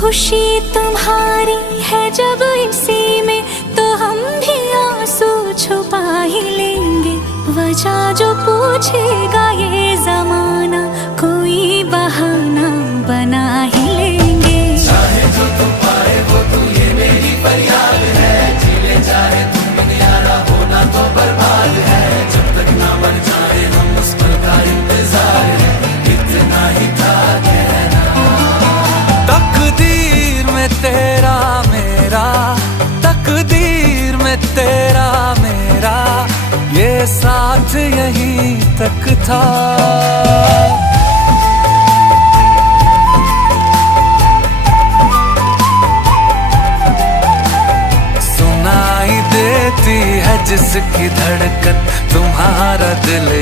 खुशी तुम्हारी है जब इसी में, तो हम भी आंसू छुपा ही लेंगे। वजह जो पूछेगा ये जमाना, कोई बहाना बना ही लेंगे। चाहे जो तुम पाए वो तू, ये मेरी फरियाद है। जीले चाहे तुम दुनियारा, होना तो बर्बाद है। जब तक ना मर जाए हम, उस पल का इंतजार है। इतना ही था कहना। तकदीर में तेरा मेरा, तकदीर में तेरा मेरा, ये साथ यहीं तक था। सुनाई देती है जिसकी धड़कन, तुम्हारा दिल